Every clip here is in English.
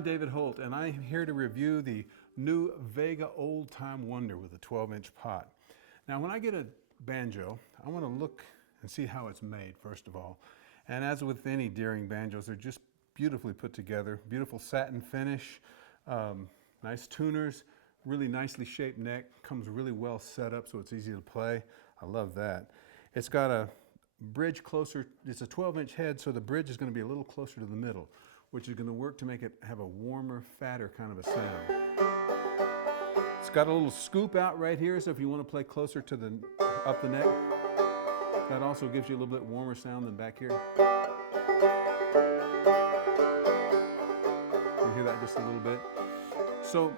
I'm David Holt, and I'm here to review the new Vega Old Time Wonder with a 12-inch pot. Now, when I get a banjo, I want to look and see how it's made, first of all. And as with any Deering banjos, they're just beautifully put together. Beautiful satin finish, nice tuners, really nicely shaped neck, comes really well set up so it's easy to play. I love that. It's got a bridge closer, it's a 12-inch head, so the bridge is going to be a little closer to the middle, which is going to work to make it have a warmer, fatter kind of a sound. It's got a little scoop out right here, so if you want to play closer to the up the neck, that also gives you a little bit warmer sound than back here. You hear that just a little bit. So,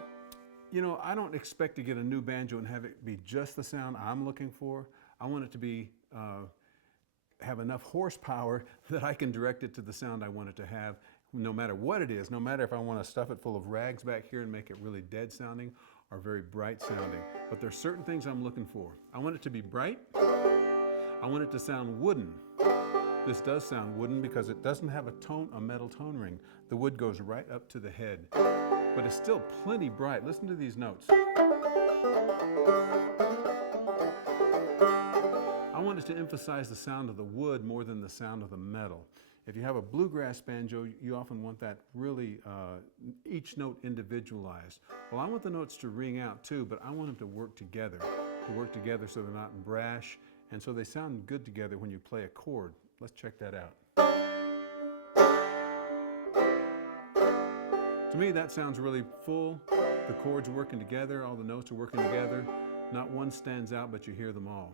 you know, I don't expect to get a new banjo and have it be just the sound I'm looking for. I want it to be have enough horsepower that I can direct it to the sound I want it to have, no matter what it is, no matter if I want to stuff it full of rags back here and make it really dead sounding or very bright sounding. But there's certain things I'm looking for. I want it to be bright. I want it to sound wooden. This does sound wooden because it doesn't have a metal tone ring. The wood goes right up to the head. But it's still plenty bright. Listen to these notes. I want it to emphasize the sound of the wood more than the sound of the metal. If you have a bluegrass banjo, you often want that really, each note individualized. Well, I want the notes to ring out too, but I want them to work together so they're not brash, and so they sound good together when you play a chord. Let's check that out. To me, that sounds really full. The chords are working together, all the notes are working together. Not one stands out, but you hear them all.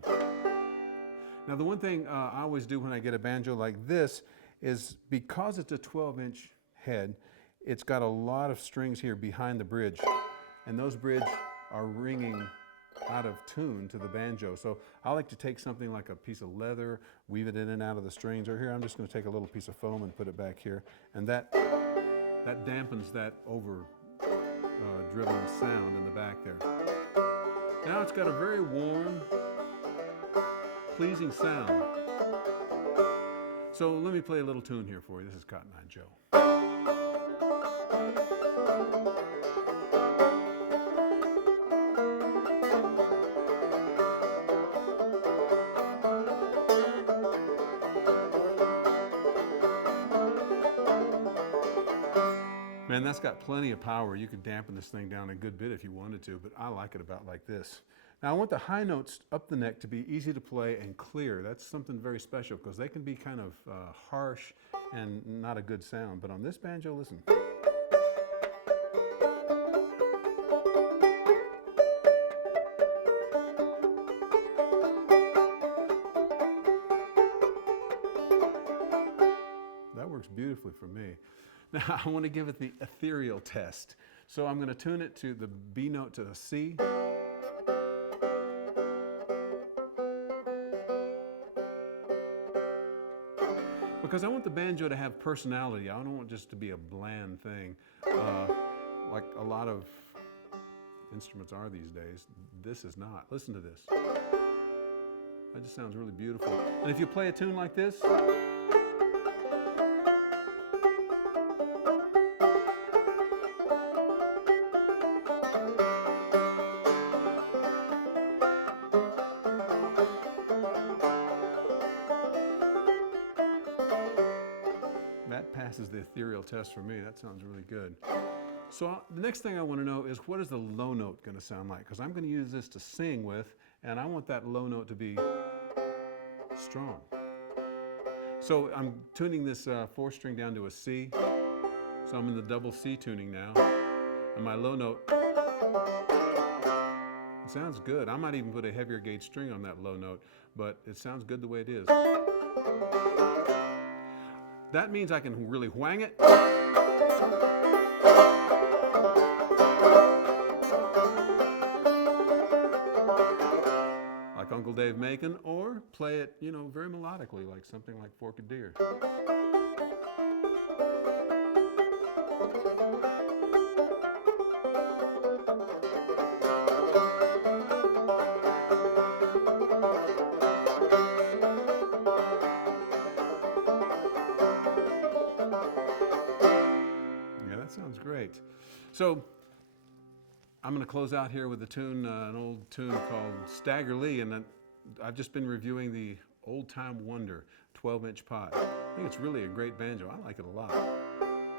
Now, the one thing I always do when I get a banjo like this is, because it's a 12-inch head, it's got a lot of strings here behind the bridge, and those bridges are ringing out of tune to the banjo. So I like to take something like a piece of leather, weave it in and out of the strings, or here I'm just going to take a little piece of foam and put it back here, and that dampens that driven sound in the back there. Now it's got a very warm, pleasing sound. So let me play a little tune here for you. This is Cotton Eye Joe. Man, that's got plenty of power. You could dampen this thing down a good bit if you wanted to, but I like it about like this. Now I want the high notes up the neck to be easy to play and clear. That's something very special because they can be kind of harsh and not a good sound. But on this banjo, listen. That works beautifully for me. Now I want to give it the Ethereal Test. So I'm going to tune it to the B note to a C. Because I want the banjo to have personality. I don't want it just to be a bland thing, like a lot of instruments are these days. This is not. Listen to this. That just sounds really beautiful. And if you play a tune like this, that passes the Ethereal Test for me. That sounds really good. So the next thing I want to know is, what is the low note going to sound like? Because I'm going to use this to sing with, and I want that low note to be strong. So I'm tuning this 4th string down to a C. So I'm in the double C tuning now. And my low note, it sounds good. I might even put a heavier gauge string on that low note, but it sounds good the way it is. That means I can really whang it. Like Uncle Dave Macon, or play it, you know, very melodically, like something like Forked Deer. Yeah, that sounds great. So I'm going to close out here with a tune, an old tune called Stagger Lee, and I've just been reviewing the Old Time Wonder 12-inch pot. I think it's really a great banjo. I like it a lot.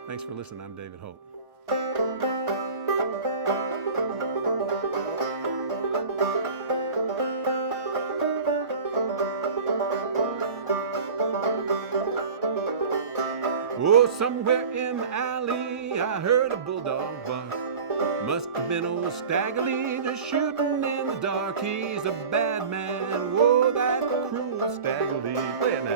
Thanks for listening. I'm David Holt. Oh, somewhere in the alley I heard a bulldog bark. Must have been old Stagger Lee just shooting in the dark. He's a bad man, whoa, that cruel Stagger Lee. Play it now.